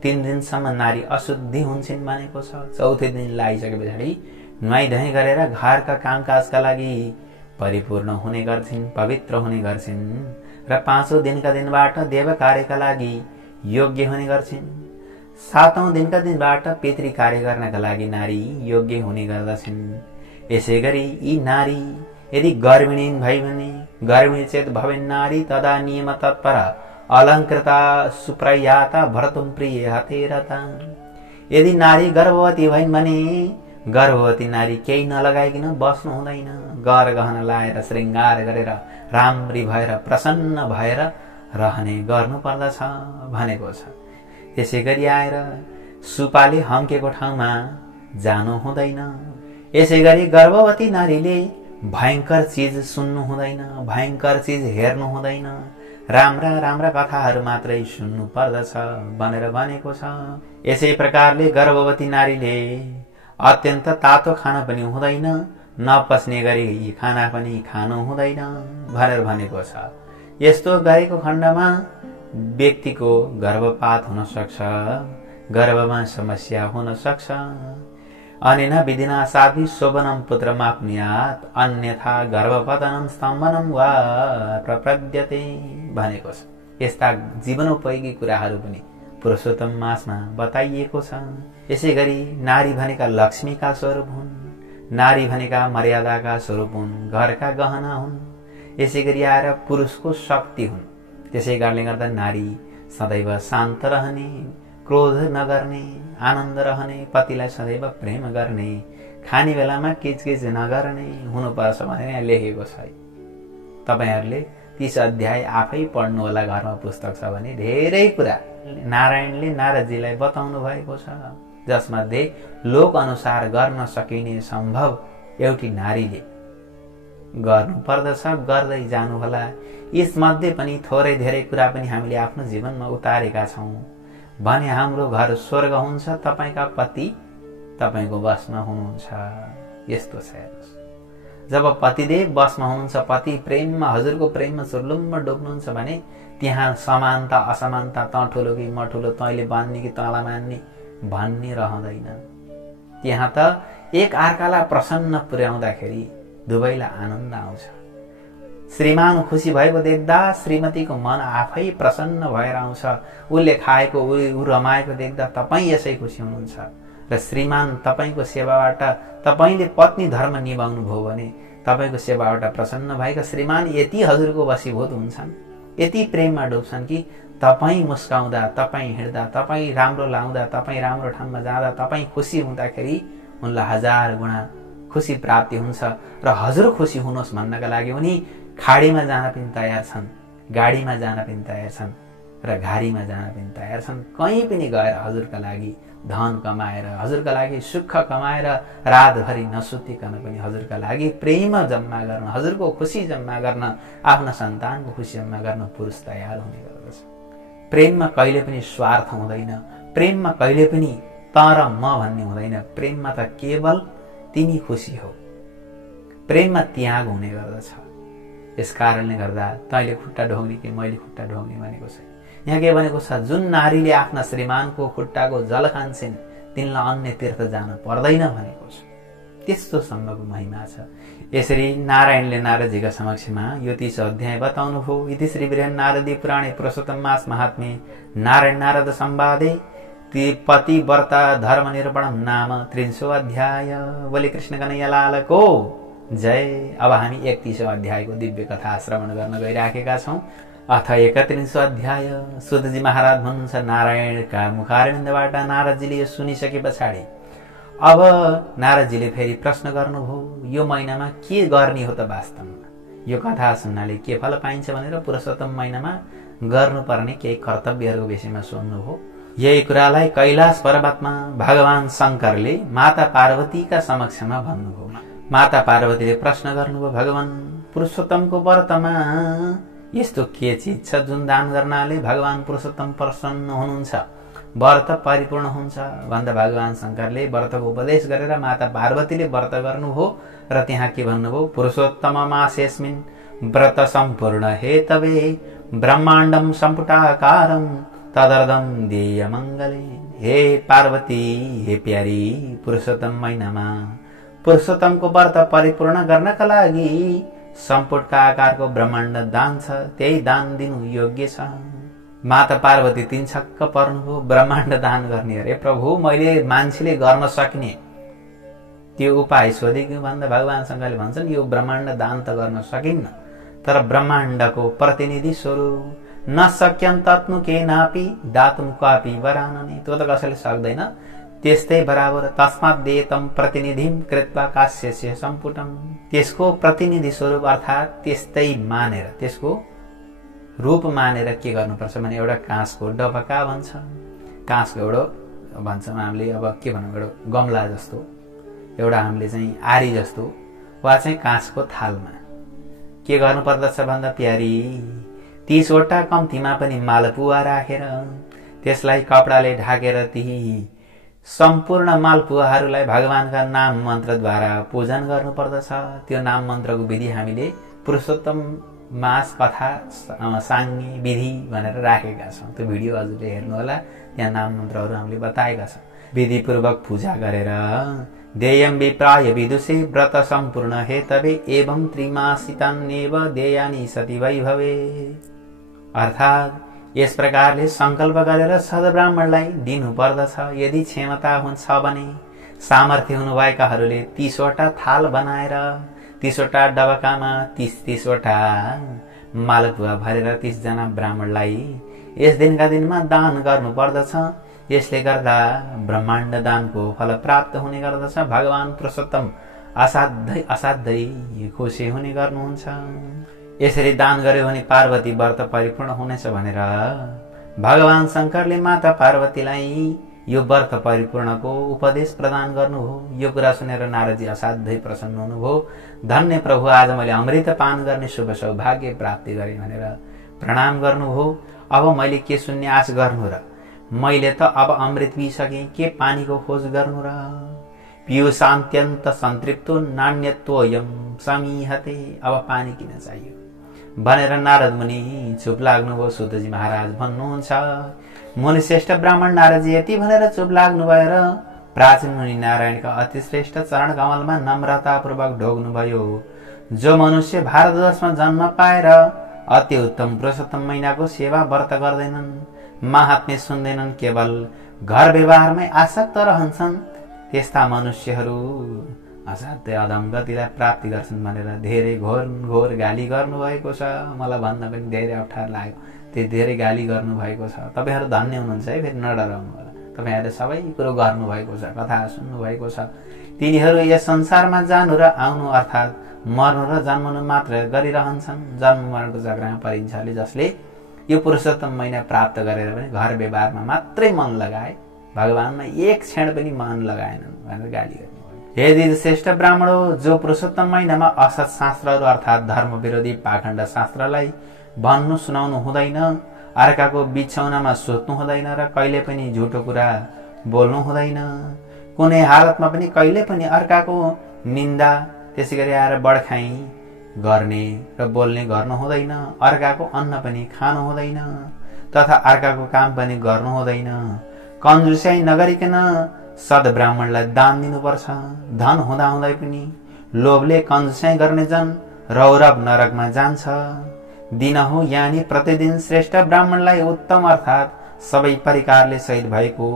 3 दिनसम्म नारी अशुद्धि हुन्छन् भनेको छ। 4थै दिन लागिसके पछाडि नुहाइधुवाइ गरेर घरका कामकाजका लागि परिपूर्ण हुने गर्छिन्, पवित्र हुने गर्छिन् र 5औं दिनका दिनबाट देव कार्यका लागि योग्य हुने गर्छिन्। 7औं दिनका दिनबाट पितृ कार्य गर्नका लागि नारी योग्य हुने गर्दछिन्। यसैगरी यी नारी यदि गर्भिणी भई भने गर्भिणी चेत भवेन् नारी तदा नियम तत्पर अलङ्कृता सुप्रयाता भर्तुं प्रिय हतेरता। यदि नारी गर्भवती भइन् भने गर्भवती नारी केही नलगाइकन बस्नु हुँदैन, गहना लाएर श्रृंगार गरेर राम्री भएर प्रसन्न भएर रहने गर्नु पर्दछ भनेको छ। त्यसैगरी आएर सुपाले हम्केको ठाउँमा जानु हुँदैन। यसैगरी गर्भवती नारीले भयंकर चीज सुन्नु हुँदैन, भयंकर चीज हेर्नु हुँदैन राम्रा राम्रा कथाहरू मात्रै सुन्नु पर्दछ भनेर भनेको छ। यसै प्रकारले गर्भवती नारीले अत्यन्त तातो खाना पनि हुँदैन, नपच्ने गरी खाना पनि खानु हुँदैन भनेर भनेको छ। यस्तो गरेको खण्डमा व्यक्तिको गर्भपात हुन सक्छ, गर्भमा समस्या हुन सक्छ। अनेन विधिना साधि शोभनम पुत्रमाप्नुयात् अन्यथा गर्भपतनं स्तम्भनं वा प्रपद्यते भनेको छ। यस्ता जीवनोपयोगी कुराहरू पनि पुरुषोत्तम मासमा बताइएको छ। यसै गरी नारी भनेका लक्ष्मीका स्वरूप हुन्, नारी भनेका मर्यादाका स्वरूप हुन्, घरका गहना हुन्। यसै गरी आएर पुरुषको शक्ति हुन्। त्यसै कारणले गर्दा नारी सदैव शान्त रहने, क्रोध नगर्ने, आनन्द रहने, पतिलाई सदैव प्रेम गर्ने, खाने बेलामा किचकिच नगर्ने हुनुपर्छ भनेर यहाँ लेखेको छ। तपाईहरूले 30 अध्याय आफै पढ्नु होला, घरमा पुस्तक छ भने। धेरै कुरा नारायणले नारदजीलाई बताउनु भएको छ, जसमध्ये लोक अनुसार गर्न सकिने सम्भव एउटी नारीले गर्नु पर्दछ, गर्दै जानुहोला। यसमध्ये पनि थोरै धेरै कुरा पनि हामीले आफ्नो जीवनमा उतारेका छौँ भने हाम्रो घर स्वर्ग हुन्छ, तपाईका पति तपाईको बसमा हुनुहुन्छ। यस्तो छ। जब पतिदेव बसमा हुनुहुन्छ, पति प्रेममा, हजुरको प्रेममा सुर्लुम्ब डुब्नुहुन्छ भने त्यहाँ समानता असमानता, त ठुलो कि म ठुलो, तैँले बान्ने कि तँलाई मान्ने भन्ने रहँदैन। त्यहाँ त एक अर्कालाई प्रसन्न पुर्याउँदाखेरि दुवैलाई आनन्द आउँछ। श्रीमान खुसी भएको देख्दा श्रीमतीको मन आफै प्रसन्न भएर आउँछ। उसले खाएको, ऊ रमाएको देख्दा तपाईँ यसै खुसी हुनुहुन्छ। र श्रीमान तपाईको सेवाबाट, तपाईले पत्नी धर्म निभाउनु भयो भने तपाईको सेवाबाट प्रसन्न भएका श्रीमान यति हजुरको वशीभूत हुन्छन्, यति प्रेममा डुब्छन् कि तपाईँ मुस्काउँदा, तपाईँ हिँड्दा, तपाईँ राम्रो लाउँदा, तपाईँ राम्रो ठाउँमा जाँदा, तपाईँ खुसी हुँदाखेरि उनलाई 1000 गुणा खुसी प्राप्ति हुन्छ। र हजुर खुसी हुनुहोस् भन्नका लागि उनी खाडीमा जान पनि तयार छन्, गाडीमा जान पनि तयार छन्, र घारीमा जान पनि तयार छन्। कहीँ पनि गएर हजुरका लागि धन कमाएर, हजुरका लागि सुख कमाएर, रातभरि नसुतिकन पनि हजुरका लागि प्रेम जम्मा गर्न, हजुरको खुसी जम्मा गर्न, आफ्ना सन्तानको खुसी जम्मा गर्न पुरुष तयार हुने गर्दछ। प्रेममा कहिले पनि स्वार्थ हुँदैन, प्रेममा कहिले पनि त र म भन्ने हुँदैन। प्रेममा त केवल तिमी खुसी हो, प्रेममा त्याग हुने गर्दछ। यस कारणले गर्दा तैँले खुट्टा ढोग्ने कि मैले खुट्टा ढोग्ने भनेको छ। यहाँ के भनेको छ, जुन नारीले आफ्ना श्रीमानको खुट्टाको जल खान्छन् तिनलाई अन्य तीर्थ जान पर्दैन भनेको छ। त्यस्तो सम्मको महिमा छ। यसरी नारायणले नारदजीका समक्षमा यो 30 अध्याय बताउनु भयो। इति श्री बृहन् नारदी पुराणे पुरुषोत्तम मास महात्म्ये नारायण नारद संवादे पति व्रता धर्म निरूपणम नाम 30 अध्याय। बोले कृष्ण कन्हैया लाल को जय। अब हामी 31 अध्यायको दिव्य कथा श्रवण गर्न गइराखेका छौं। अथ 31 अध्याय। सुतजी महाराज भन्नुहुन्छ, नारायणका मुखारविन्दबाट नारदजीले यो सुनिसके पछाडि अब नारदजीले फेरि प्रश्न गर्नुभयो, यो महिनामा के गर्ने हो त वास्तवमा? यो कथा सुन्नाले के फल पाइन्छ भनेर पुरुषोत्तम महिनामा गर्नुपर्ने केही कर्तव्यहरूको विषयमा सोध्नुभयो। यही कुरालाई कैलाश पर्वतमा भगवान शंकरले माता पार्वतीका समक्षमा भन्नुभयो। माता पार्वतीले प्रश्न गर्नुभयो, भगवान पुरुषोत्तमको व्रतमा यस्तो के चीज छ जुन दान गर्नाले भगवान पुरुषोत्तम प्रसन्न हुनुहुन्छ, व्रत परिपूर्ण हुन्छ भन्दा भगवान शंकरले व्रतको उपदेश गरेर माता पार्वतीले व्रत गर्नुभयो। र त्यहाँ के भन्नुभयो, पुरुषोत्तम मासेस्मिन् व्रत सम्पूर्ण हेतवे ब्रह्माण्डम सम्पुटाकारम तदर्दम देय मंगले। हे पार्वती, हे प्यारी, पुरुषोत्तम महिनामा पुरुषोत्तमको व्रत परिपूर्ण गर्नका लागि सम्पुटका आकारको ब्रह्माण्ड दान छ, त्यही दान दिनु योग्य छ। माता पार्वती तीन छक्क पर्नुभयो, ब्रह्माण्ड दान गर्ने? अरे प्रभु, मैले मान्छेले गर्न सक्ने त्यो उपाय सोधेको भन्दा भगवान शंकरले भन्छन्, यो ब्रह्माण्ड दान त गर्न सकिन्न, तर ब्रह्माण्डको प्रतिनिधि स्वरूप न सक्यं तत्नु केनापि दातुं क्वापि वरानने। त्यो त कसैले सक्दैन, त्यस्तै बराबर तस्मात् देयतं प्रतिनिधिं कृत्वा काश्यस्य सम्पुटम्। त्यसको प्रतिनिधि स्वरूप अर्थात् त्यस्तै मानेर, त्यसको रूप मानेर के गर्नुपर्छ भने एउटा काँसको डबका भन्छ, काँसको एउटा भन्छौँ हामीले, अब के भनौँ, एउटा गमला जस्तो, एउटा हामीले चाहिँ आरी जस्तो वा चाहिँ काँसको थालमा के गर्नुपर्दछ भन्दा प्यारी, 30 वटा कम्तीमा पनि मालपुवा राखेर त्यसलाई कपडाले ढाकेर ती सम्पूर्ण मालपुवाहरूलाई भगवानका नाम मन्त्रद्वारा पूजन गर्नुपर्दछ। त्यो नाम मन्त्रको विधि हामीले पुरुषोत्तम मास कथा साङ्गे विधि भनेर राखेका छौँ। त्यो भिडियो हजुरले हेर्नुहोला, त्यहाँ नाम मन्त्रहरू हामीले बताएका छौँ। विधिपूर्वक पूजा गरेर देयम विप्राय विदुषे व्रत सम्पूर्ण हेतवे एवं त्रिमासितान्येव देयानि सति वैभवे। अर्थात् यस प्रकारले संकल्प गरेर सद्ब्राह्मणलाई दिनु पर्दछ। यदि क्षमता हुन्छ भने सामर्थ्य हुनुभएकाहरूले 30 वटा थाल बनाएर 30 वटा डबकामा 30 वटा मालपुवा भरेर 30 जना ब्राह्मणलाई यस दिनका दिनमा दान गर्नु पर्दछ। यसले गर्दा ब्रह्माण्ड दानको फल प्राप्त हुने गर्दछ। भगवान पुरुषोत्तम असाध्यै खुसी हुने गर्नुहुन्छ। यसरी दान गर्यो भने पार्वती व्रत परिपूर्ण हुनेछ भनेर भगवान शंकरले माता पार्वतीलाई यो व्रत परिपूर्णको उपदेश प्रदान गर्नुभयो। यो कुरा सुनेर नारदजी असाध्यै प्रसन्न हुनुभयो। धन्य प्रभु, आज मैले अमृत पान गर्ने शुभ सौभाग्य प्राप्ति गरेँ भनेर प्रणाम गर्नुभयो। अब मैले के सुन्ने आश गर्नु र? मैले त अब अमृत पिइसकेँ, के पानीको खोज गर्नु र? पियुषान्त्यन्त सन्तृप्तो नान्यत्वयं समीहते। अब पानी किन चाहियो भनेर नारद मुनि चुप लाग्नुभयो। सुतजी महाराज भन्नुहुन्छ, मुनि श्रेष्ठ ब्राह्मण नारदजी यति भनेर चुप लाग्नु भएर प्राचीन मुनि नारायणका अति श्रेष्ठ चरण कमलमा नम्रतापूर्वक ढोग्नुभयो। जो मनुष्य भारतवर्षमा जन्म पाएर अति उत्तम पुरुषोत्तम महिनाको सेवा व्रत गर्दैनन्, महात्म्य सुन्दैनन्, केवल घर व्यवहारमै आसक्त रहन्छन्, त्यस्ता मनुष्यहरू असाध्यै अधम गतिलाई प्राप्ति गर्छन् भनेर धेरै घोर गाली गर्नुभएको छ। मलाई भन्न पनि धेरै अप्ठ्यारो लाग्यो। त्यो धेरै गाली गर्नुभएको छ। तपाईँहरू धन्य हुनुहुन्छ है, फेरि नडराउनु होला। तपाईँहरूले सबै कुरो गर्नुभएको छ, कथा सुन्नुभएको छ। तिनीहरू यस संसारमा जानु र आउनु अर्थात् मर्नु र जन्मनु मात्र गरिरहन्छन्। जन्म मरणको चक्रमा परिन्छले जसले यो पुरुषोत्तम महिना प्राप्त गरेर पनि घर व्यवहारमा मात्रै मन लगाए, भगवानमा एक क्षण पनि मन लगाएनन् भनेर गाली गर्नु। यदि श्रेष्ठ ब्राह्मण हो, जो पुरुषोत्तम महिनामा असत शास्त्रहरू अर्थात् धर्म विरोधी पाखण्ड शास्त्रलाई भन्नु सुनाउनु हुँदैन, अर्काको बिछौनामा सुत्नु हुँदैन र कहिले पनि झुटो कुरा बोल्नु हुँदैन। कुनै हालतमा पनि कहिले पनि अर्काको निन्दा त्यसै गरी आएर बढखाई गर्ने र बोल्ने गर्नु हुँदैन। अर्काको अन्न पनि खानु हुँदैन तथा अर्काको काम पनि गर्नु हुँदैन। कन्जुस्याइ नगरिकन सद्ब्राह्मणलाई दान दिनुपर्छ। धन हुँदाहुँदै पनि लोभले कन्जुस्याइ गर्ने जन रौरव नरकमा जान्छ। दिनहुँ यानी प्रतिदिन श्रेष्ठ ब्राह्मणलाई उत्तम अर्थात् सबै परिकारले सहित भएको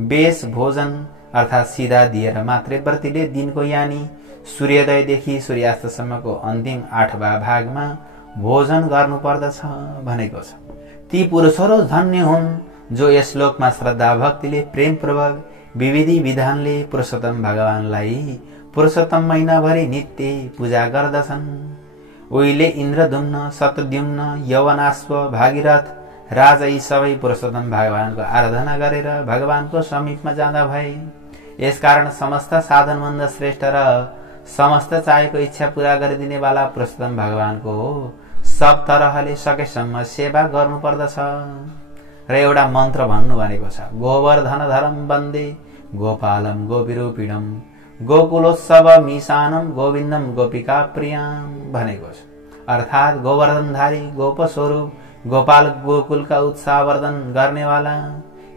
बेस भोजन अर्थात् सिधा दिएर मात्रै व्रतीले दिनको यानी सूर्योदयदेखि सूर्यास्तसम्मको अन्तिम 8वां भागमा भोजन गर्नुपर्दछ भनेको छ। ती पुरुषहरू धन्य हुन् जो यस श्लोकमा श्रद्धा भक्तिले प्रेमपूर्वक विविधि विधानले पुरुषोत्तम भगवानलाई पुरुषोत्तम महिनाभरि नित्य पूजा गर्दछन्। उहिले इन्द्रदुम्न, शतद्युम्न, यवनाश्व, भागीरथ राजा यी सबै पुरुषोत्तम भगवानको आराधना गरेर भगवानको समीपमा जाँदा भए। यसकारण समस्त साधनभन्दा श्रेष्ठ र समस्त चाहेको इच्छा पूरा गरिदिने वाला पुरुषोत्तम भगवानको सब तरहले सकेसम्म सेवा गर्नुपर्दछ। र एउटा मन्त्र भन्नु भनेको छ, गोवर्धन धरम वन्दे गोपालम गोपीरूपिणम गोकुलोत्सव मीशानम गोविन्दम गोपिका प्रियाम भनेको छ। अर्थात् गोवर्धनधारी गोप स्वरूप गोपाल गोकुलका उत्साहवर्धन गर्नेवाला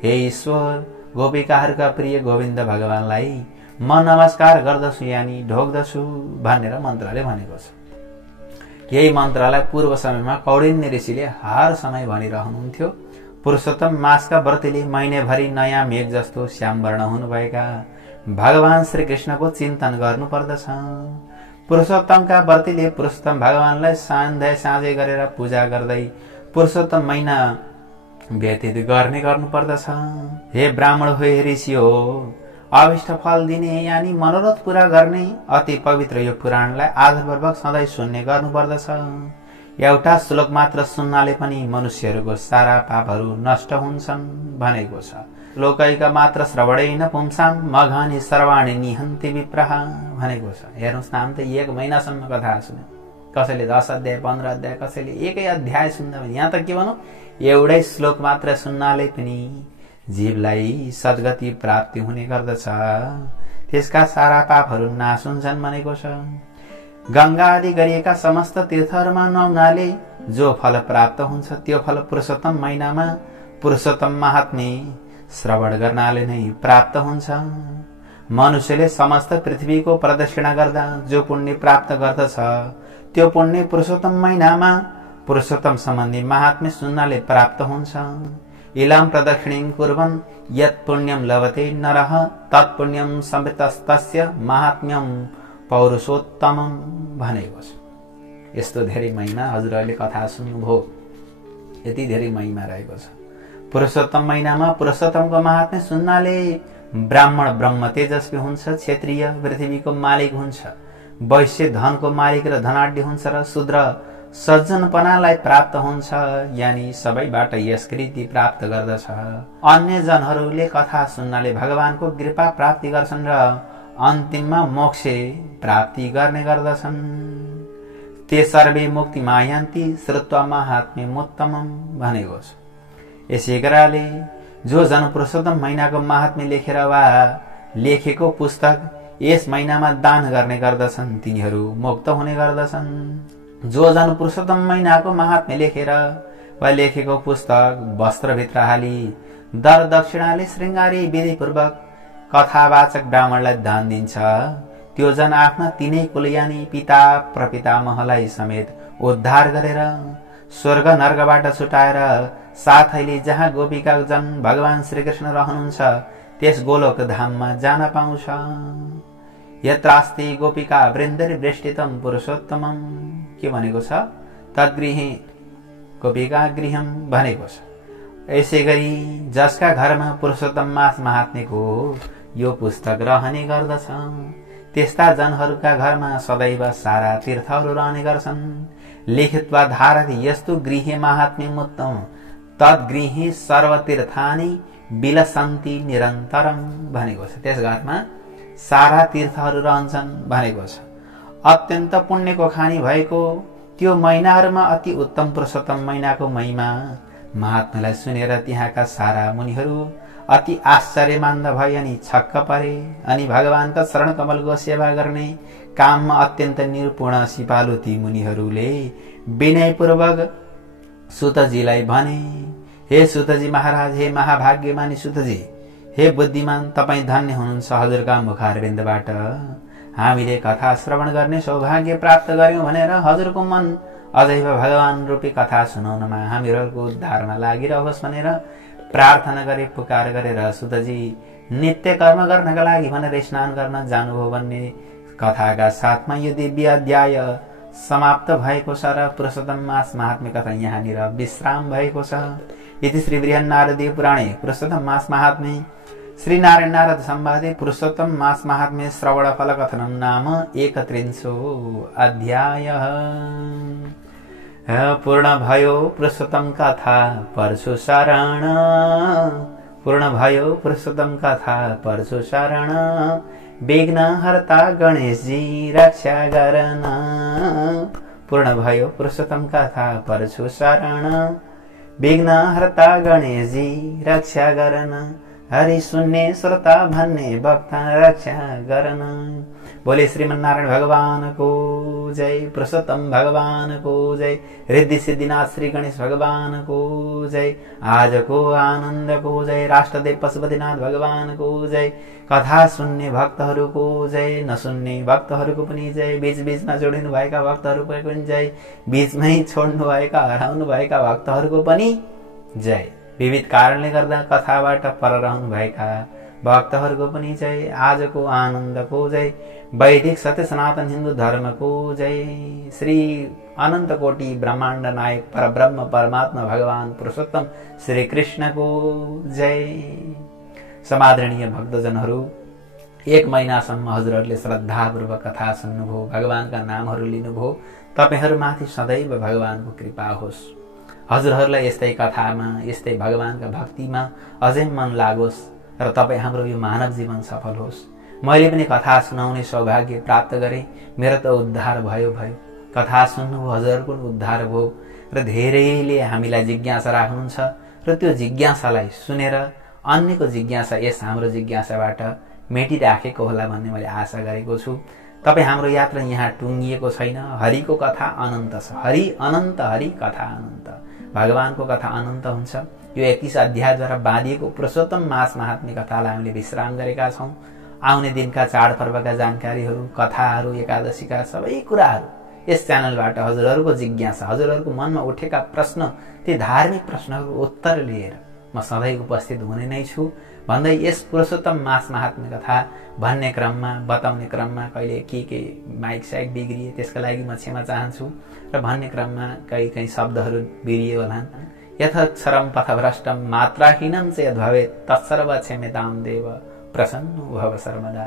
हे ईश्वर, गोपिकाहरूका प्रिय गोविन्द भगवानलाई म नमस्कार गर्दछु यानी ढोग्दछु भनेर मन्त्रले भनेको छ। यही मन्त्रलाई पूर्व समयमा कौडिन्य ऋषिले हर समय भनिरहनुहुन्थ्यो। पुरुषोत्तम मासका व्रतीले महिनाभरि नयाँ मेघ जस्तो श्यामवर्ण हुनुभएका भगवान श्री कृष्णको चिन्तन गर्नुपर्दछ। पुरुषोत्तमका व्रतीले पुरुषोत्तम भगवानलाई साँझै गरेर पूजा गर्दै पुरुषोत्तम महिना व्यतीत गर्नुपर्दछ। हे ब्राह्मण हो, हे ऋषि हो, अभिष्ट फल दिने यानी मनोरथ पूरा गर्ने अति पवित्र यो पुराणलाई आदरपूर्वक सधैँ सुन्ने गर्नुपर्दछ। एउटा श्लोक मात्र सुन्नाले पनि मनुष्यहरूको सारा पापहरू नष्ट हुन्छन् भनेको छ। लोकैका मात्र श्रवणेन पुंसाम मघानी सर्वाणी निहन्ति विप्रहा भनेको छ। हेर्नुहोस् न, हामी त 1 महिनासम्म कथा सुन्यौं, कसैले 10 अध्याय 15 अध्याय, कसैले एकै अध्याय सुन्दा पनि यहाँ त के भनौँ एउटै श्लोक मात्र सुन्नाले पनि जीवलाई सद्गति प्राप्ति हुने गर्दछ, त्यसका सारा पापहरू नाश हुन्छन् भनेको छ। गंगा आदि गरिएका समस्त तीर्थहरूमा नुहाउनाले जो फल प्राप्त हुन्छ त्यो फल पुरुषोत्तम महिनामा पुरुषोत्तम महात्म्य श्रवण गर्नाले नै प्राप्त हुन्छ। मनुष्यले समस्त पृथ्वीको प्रदक्षिणा गर्दा जो पुण्य प्राप्त गर्दछ त्यो पुण्य पुरुषोत्तम महिनामा पुरुषोत्तम सम्बन्धी महात्म्य सुन्नाले प्राप्त हुन्छ। इलाम प्रदक्षिणीं कुर्वन् यत् पुण्यं लभते नरः तत्पुण्यं संवितस्तस्य महात्म्यं पौरुषोत्तमम् भनेको छ। यस्तो धेरै महिमा हजुरहरूले कथा सुन्नुभयो, यति धेरै महिमा रहेको छ। पुरुषोत्तम महिनामा पुरुषोत्तमको महात्म्य सुन्नाले ब्राह्मण ब्रह्म तेजस्वी हुन्छ, क्षत्रिय पृथ्वीको मालिक हुन्छ, वैश्य धनको मालिक र धनाढ्य हुन्छ र शूद्र सज्जनपनालाई प्राप्त हुन्छ, यानी सबैबाट यस कृति प्राप्त गर्दछ। अन्य जनहरूले कथा सुन्नाले भगवानको कृपा प्राप्ति गर्छन् र अन्तिममा मोक्ष प्राप्ति गर्ने गर्दछन्। ते सर्वे मुक्ति मायान्ति श्रुत्वा महात्म्यमुत्तमम् भनेको छ। यसै गराले जो जन पुरुषोत्तम महिनाको महात्म्य लेखेर वा लेखेको पुस्तक यस महिनामा दान गर्ने गर्दछन् तिनीहरू मुक्त हुने गर्दछन्। जो जन पुरुषोत्तम महिनाको महात्म्य लेखेर वा लेखेको पुस्तक वस्त्रभित्र हाली दर दक्षिणाले श्रृंगारी विधिपूर्वक कथावाचक ब्राह्मणलाई दान दिन्छ, त्यो जन आफ्ना तीनै कुलयानी पिता प्रपितामहलाई समेत उद्धार गरेर स्वर्ग नर्कबाट छुटाएर साथैले जहाँ गोपिका जन भगवान श्रीकृष्ण रहनुहुन्छ त्यस गोलोक धाममा जान पाउँछ। यत्रास्ति गोपिका वृन्दै वृष्टितम पुरुषोत्तमम के भनेको छ, तद्गृहे गोपिका गृहम भनेको छ। यसै गरी जसका घरमा पुरुषोत्तम मास महात्म्यको यो पुस्तक रहने गर्दछ त्यस्ता जनहरूका घरमा सदैव सारा तीर्थहरू रहने गर्छन्। लिखित वा धारक यस्तु गृहे महात्म्यमुत्तम तद्गृहे सर्वतीर्थानि विलसन्ति निरन्तरम भनेको छ। त्यस घरमा सारा तीर्थहरू रहन्छन् भनेको छ। अत्यन्त पुण्यको खानी भएको त्यो महिनाहरूमा अति उत्तम पुरुषोत्तम महिनाको महिमा महात्म्यलाई सुनेर त्यहाँका सारा मुनिहरू अति आश्चर्य मान्दा भए अनि छक्क परे अनि भगवानका शरण कमलको सेवा गर्ने काममा अत्यन्त निपुण सिपालु ती मुनिहरूले विनयपूर्वक सुतजीलाई भने, हे सुतजी महाराज, हे महाभाग्यमानी सुतजी, हे बुद्धिमान, तपाईँ धन्य हुनुहुन्छ। हजुरका मुखारविन्दबाट हामीले कथा श्रवण गर्ने सौभाग्य प्राप्त गर्यौं भनेर हजुरको मन अझै भगवान रूपी कथा सुनाउनमा हामीहरूको उद्धारमा लागिरहोस् भनेर प्रार्थना गरे, पुकार गरेर सुतजी नित्य कर्म गर्नका लागि भनेर स्नान गर्न जानुभयो भन्ने कथाका साथमा यो दिव्य अध्याय समाप्त भएको छ र पुरुषोत्तम मास महात्म्य कथा यहाँनिर विश्राम भएको छ। इति श्री बृहन्नारदीय पुराणे पुरुषोत्तम मास महात्म्य श्री नारायण नारद संवादे पुरुषोत्तम मास महात्म्य श्रवण फल कथनम नाम 31 अध्यायः। पूर्ण भयो पुरुषोत्तम कथा परशु शरण, पूर्ण भयो पुरुषोत्तम कथा परशु शरण, विघ्न हर्ता गणेश जी रक्षा गर्न। पूर्ण भयो पुरुषोत्तम कथा परशु शरण, विघ्न हर्ता गणेश जी रक्षा गर्न, हरि सुन्ने श्रोता भन्ने भक्त रक्षा गर्न। बोले श्रीमन्नारायण भगवान को जय, पुरुषोत्तम भगवान को जय, रिद्धि सिद्धिनाथ श्री गणेश भगवान को जय, आजको आनन्द को जय, राष्ट्रदेव पशुपतिनाथ भगवान को जय, कथा सुन्ने भक्तहरूको जय, नसुन्ने भक्तहरूको पनि जय, बीच बीचमा जोडिनु भएका भक्तहरूको पनि जय, बीचमै छोड्नु भएका हराउनु भएका भक्तहरूको पनि जय, विविध कारणले गर्दा कथाबाट पर रहनु भएका भक्तहरूको पनि जय, आजको आनन्दको जय, वैदिक सत्य सनातन हिन्दू धर्मको जय, श्री अनन्त कोटि ब्रह्माण्ड नायक परब्रह्म परमात्मा भगवान पुरुषोत्तम श्री कृष्णको जय। समादरणीय भक्तजनहरू, 1 महिनासम्म हजुरहरूले श्रद्धापूर्वक कथा सुन्नुभयो, भगवानका नामहरू लिनुभयो। तपाईहरूमाथि सदैव भगवानको कृपा होस्। हजुरहरूलाई यस्तै कथामा, यस्तै भगवानका भक्तिमा अझै मन लागोस् र तपाईँ हाम्रो यो मानव जीवन सफल होस्। मैले पनि कथा सुनाउने सौभाग्य प्राप्त गरेँ, मेरो त उद्धार भयो। कथा सुन्नुभयो, हजुरहरूको उद्धार भयो र धेरैले हामीलाई जिज्ञासा राख्नुहुन्छ र त्यो जिज्ञासालाई सुनेर अन्यको जिज्ञासा यस हाम्रो जिज्ञासाबाट मेटिराखेको होला भन्ने मैले आशा गरेको छु। तपाईँ हाम्रो यात्रा यहाँ टुङ्गिएको छैन। हरिको कथा अनन्त छ। हरि अनन्त, हरि कथा अनन्त। भगवानको कथा अनन्त हुन्छ। यो 21 अध्यायद्वारा बाँधिएको पुरुषोत्तम मास महात्म्य कथालाई हामीले विश्राम गरेका छौँ। आउने दिनका चाडपर्वका जानकारीहरू, कथाहरू, एकादशीका सबै कुराहरू यस च्यानलबाट हजुरहरूको जिज्ञासा, हजुरहरूको मनमा उठेका प्रश्न, ती धार्मिक प्रश्नहरूको उत्तर लिएर म सधैँ उपस्थित हुने नै छु भन्दै यस पुरुषोत्तम मास महात्म्य कथा भन्ने क्रममा, बताउने क्रममा कहिले के माइक साइक बिग्रिए त्यसका लागि म क्षमा चाहन्छु र भन्ने क्रममा कहीँ शब्दहरू बिग्रिए होलान्। यथाक्षरम पथभ्रष्टम मात्राहीनं च यद्भवेत् तत्सर्व क्षम्यतां देव प्रसन्नो भव सर्वदा।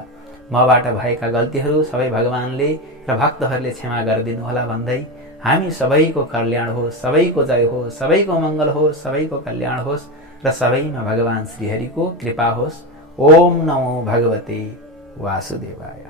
मबाट भएका गल्तीहरू सबै भगवानले र भक्तहरूले क्षमा गरिदिनु होला भन्दै हामी सबैको कल्याण होस्, सबैको जय होस्, सबैको मङ्गल होस्, सबैको कल्याण होस् र सबैमा भगवान श्रीहरिको कृपा होस्। ओम नमो भगवते वासुदेवाय।